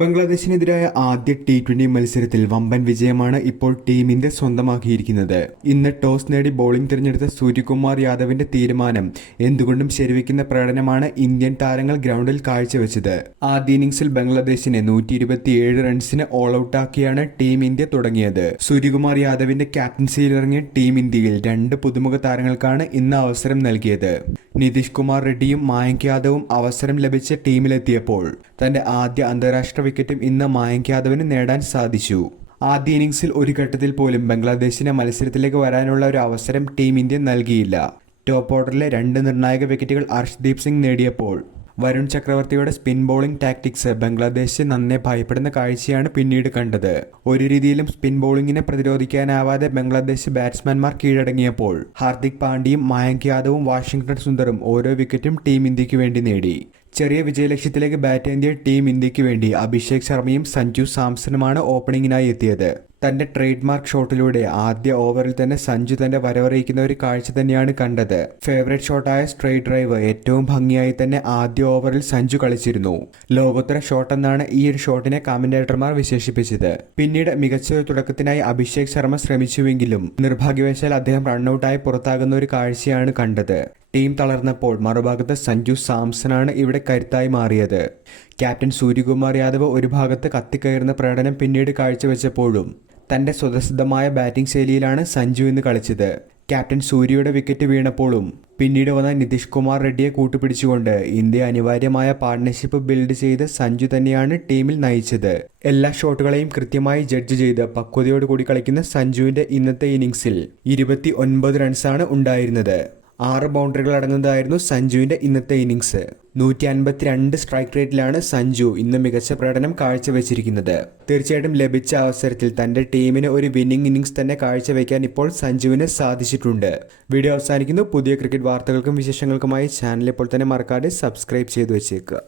ബംഗ്ലാദേശിനെതിരായ ആദ്യ T20 മത്സരത്തിൽ വമ്പൻ വിജയമാണ് ഇപ്പോൾ ടീം ഇന്ത്യ സ്വന്തമാക്കിയിരിക്കുന്നത്. ഇന്ന് ടോസ് നേടി ബോളിംഗ് തിരഞ്ഞെടുത്ത സൂര്യകുമാർ യാദവിന്റെ തീരുമാനം എന്തുകൊണ്ടും ശരിവെക്കുന്ന പ്രകടനമാണ് ഇന്ത്യൻ താരങ്ങൾ ഗ്രൗണ്ടിൽ കാഴ്ചവെച്ചത്. ആദ്യ ഇന്നിംഗ്സിൽ ബംഗ്ലാദേശിനെ 127 റൺസിന് ഓൾ ഔട്ടാക്കിയാണ് ടീം ഇന്ത്യ തുടങ്ങിയത്. സൂര്യകുമാർ യാദവിന്റെ ക്യാപ്റ്റൻസിയിലിറങ്ങിയ ടീം ഇന്ത്യയിൽ രണ്ട് പുതുമുഖ താരങ്ങൾക്കാണ് ഇന്ന് അവസരം നൽകിയത്. നിതീഷ് കുമാർ റെഡ്ഡിയും മായങ്ക് യാദവും അവസരം ലഭിച്ച ടീമിലെത്തിയപ്പോൾ തന്റെ ആദ്യ അന്താരാഷ്ട്ര വിക്കറ്റും ഇന്ന് മായങ്ക് യാദവിന് നേടാൻ സാധിച്ചു. ആദ്യ ഇന്നിംഗ്സിൽ ഒരു ഘട്ടത്തിൽ പോലും ബംഗ്ലാദേശിന് മത്സരത്തിലേക്ക് വരാനുള്ള ഒരു അവസരം ടീം ഇന്ത്യ നൽകിയില്ല. ടോപ്പ് ഓർഡറിലെ രണ്ട് നിർണായക വിക്കറ്റുകൾ അർഷ്ദീപ് സിംഗ് നേടിയപ്പോൾ വരുൺ ചക്രവർത്തിയുടെ സ്പിൻ ബോളിംഗ് ടാക്ടിക്സ് ബംഗ്ലാദേശ് നന്നെ ഭയപ്പെടുന്ന കാഴ്ചയാണ് പിന്നീട് കണ്ടത്. ഒരു രീതിയിലും സ്പിൻ ബോളിംഗിനെ പ്രതിരോധിക്കാനാവാതെ ബംഗ്ലാദേശ് ബാറ്റ്സ്മാൻമാർ കീഴടങ്ങിയപ്പോൾ ഹാർദിക് പാണ്ഡ്യയും മായങ്ക് യാദവും വാഷിംഗ്ടൺ സുന്ദറും ഓരോ വിക്കറ്റും ടീം ഇന്ത്യക്ക് വേണ്ടി നേടി. ചെറിയ വിജയലക്ഷ്യത്തിലേക്ക് ബാറ്റ് ചെയ്തിയ ടീം ഇന്ത്യക്ക് വേണ്ടി അഭിഷേക് ശർമ്മയും സഞ്ജു സാംസണുമാണ് ഓപ്പണിംഗിനായി എത്തിയത്. തന്റെ ട്രേഡ് മാർക്ക് ഷോട്ടിലൂടെ ആദ്യ ഓവറിൽ തന്നെ സഞ്ജു തന്റെ വരവറിയിക്കുന്ന ഒരു കാഴ്ച തന്നെയാണ് കണ്ടത്. ഫേവറേറ്റ് ഷോട്ടായ സ്ട്രെയിറ്റ് ഡ്രൈവ് ഏറ്റവും ഭംഗിയായി തന്നെ ആദ്യ ഓവറിൽ സഞ്ജു കളിച്ചിരുന്നു. ലോകോത്തര ഷോട്ട് എന്നാണ് ഈ ഒരു ഷോട്ടിനെ കമന്റേറ്റർമാർ വിശേഷിപ്പിച്ചത്. പിന്നീട് മികച്ച ഒരു തുടക്കത്തിനായി അഭിഷേക് ശർമ്മ ശ്രമിച്ചുവെങ്കിലും നിർഭാഗ്യവശാൽ അദ്ദേഹം റണ്ണൌട്ടായി പുറത്താകുന്ന ഒരു കാഴ്ചയാണ് കണ്ടത്. ടീം തളർന്നപ്പോൾ മറുഭാഗത്ത് സഞ്ജു സാംസണാണ് ഇവിടെ കരുത്തായി മാറിയത്. ക്യാപ്റ്റൻ സൂര്യകുമാർ യാദവ് ഒരു ഭാഗത്ത് കത്തിക്കയറുന്ന പ്രകടനം പിന്നീട് കാഴ്ചവെച്ചപ്പോഴും തന്റെ സ്വതസിദ്ധമായ ബാറ്റിംഗ് ശൈലിയിലാണ് സഞ്ജു ഇന്ന് കളിച്ചത്. ക്യാപ്റ്റൻ സൂര്യയുടെ വിക്കറ്റ് വീണപ്പോഴും പിന്നീട് വന്ന നിതീഷ് കുമാർ റെഡ്ഡിയെ കൂട്ടുപിടിച്ചുകൊണ്ട് ഇന്ത്യ അനിവാര്യമായ പാർട്ണർഷിപ്പ് ബിൽഡ് ചെയ്ത് സഞ്ജു തന്നെയാണ് ടീമിൽ നയിച്ചത്. എല്ലാ ഷോട്ടുകളെയും കൃത്യമായി ജഡ്ജ് ചെയ്ത് പക്വതയോടുകൂടി കളിക്കുന്ന സഞ്ജുവിന്റെ ഇന്നത്തെ ഇന്നിംഗ്സിൽ 29 റൺസാണ് ഉണ്ടായിരുന്നത്. 6 ബൗണ്ടറികൾ അടങ്ങുന്നതായിരുന്നു സഞ്ജുവിന്റെ ഇന്നത്തെ ഇന്നിംഗ്സ്. 152 സ്ട്രൈക്ക് റേറ്റിലാണ് സഞ്ജു ഇന്ന് മികച്ച പ്രകടനം കാഴ്ചവെച്ചിരിക്കുന്നത്. തീർച്ചയായിട്ടും ലഭിച്ച അവസരത്തിൽ തന്റെ ടീമിന് ഒരു വിന്നിംഗ് ഇന്നിംഗ്സ് തന്നെ കാഴ്ചവെക്കാൻ ഇപ്പോൾ സഞ്ജുവിന് സാധിച്ചിട്ടുണ്ട്. വീഡിയോ അവസാനിക്കുന്നു. പുതിയ ക്രിക്കറ്റ് വാർത്തകൾക്കും വിശേഷങ്ങൾക്കുമായി ചാനൽ ഇപ്പോൾ തന്നെ മറക്കാതെ സബ്സ്ക്രൈബ് ചെയ്തു വെച്ചേക്കുക.